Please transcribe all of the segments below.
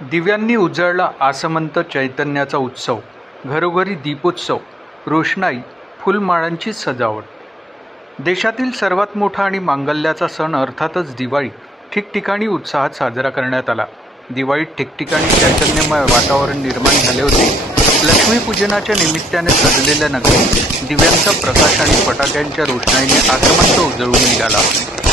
दिव्यांनी उजळला आसमंत चैतन्याचा उत्सव, घरोघरी दीपोत्सव, रोषणाई, फुलमाळांची सजावट। देशातील सर्वात मोठा आणि मांगल्याचा सण अर्थातच दिवाळी ठिकठिकाणी उत्साहात साजरा करण्यात आला। दिवाळीत ठिकठिकाणी चैतन्यमय वातावरण निर्माण झाले होते। लक्ष्मीपूजनाच्या निमित्ताने सजलेल्या नगरीत दिव्यांचा प्रकाश आणि फटाक्यांच्या रोषणाईने आसमंत उजळून निघाला।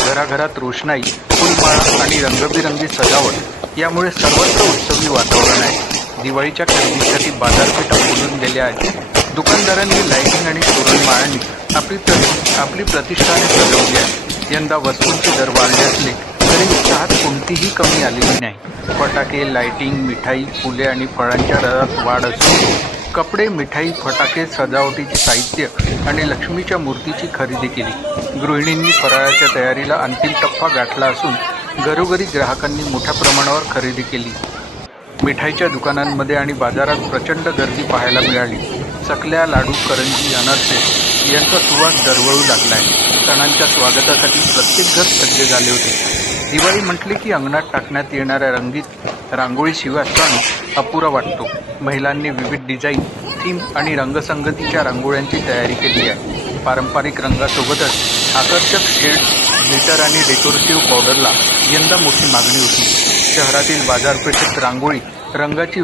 घराघरात रोषणाई, फुलमाळा आणि रंगबिरंगी सजावट यामुळे सर्वत्र उत्सवी वातावरण आहे। दिवाळीच्या खरेदीसाठी बाजारपेठा फुलून गेल्या आहेत। दुकानदारांनी लाइटिंग आणि तोरणमाळांनी आपली प्रतिष्ठाने सजवली आहे। यंदा वस्तूंचे दर वाढले असले तरी उत्साहात कोणतीही कमी आलेली नाही। फटाके, लाइटिंग, मिठाई, फुले आणि फळांच्या दरात वाढ असून कपडे, मिठाई, फटाके, सजावटीचे साहित्य आणि लक्ष्मीच्या मूर्तीची खरेदी केली। गृहिणींनी फराळाच्या तयारीला अंतिम टप्पा गाठला असून घरोघरी ग्राहकांनी मोठ्या प्रमाणावर खरेदी केली। मिठाईच्या दुकानांमध्ये आणि बाजारात प्रचंड गर्दी पाहायला मिळाली। चकल्या, लाडू, करंजी, अनारसे यांचा सुवास दरवळू लागला आहे। सणांच्या स्वागतासाठी प्रत्येक घर सज्ज झाले होते। दिवाळी म्हटले की अंगणात टाकण्यात येणाऱ्या रंगीत रांगोळीशिवाय सण अपुरा वाटतो। महिलांनी विविध डिझाईन, थीम आणि रंगसंगतीच्या रांगोळ्यांची तयारी केली आहे। पारंपरिक रंगासोबतच आकर्षक शेड्स, ग्लिटर आणि डेकोरेटिव्ह पावडरला यंदा मोठी मागणी होती। शहरातील बाजारपेठेत रांगोळी रंगाची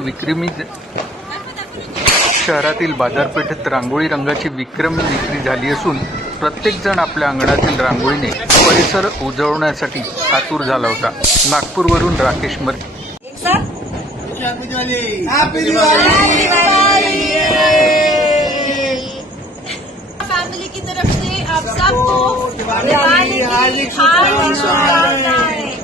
विक्रमी विक्री झाली असून प्रत्येकजण आपल्या अंगणातील रांगोळीने परिसर उजळवण्यासाठी आतुर झाला होता। नागपूरवरून राकेश मर्रे। फैमिली की तरफ से आप सबको दिवाली की हार्दिक शुभकामनाएं।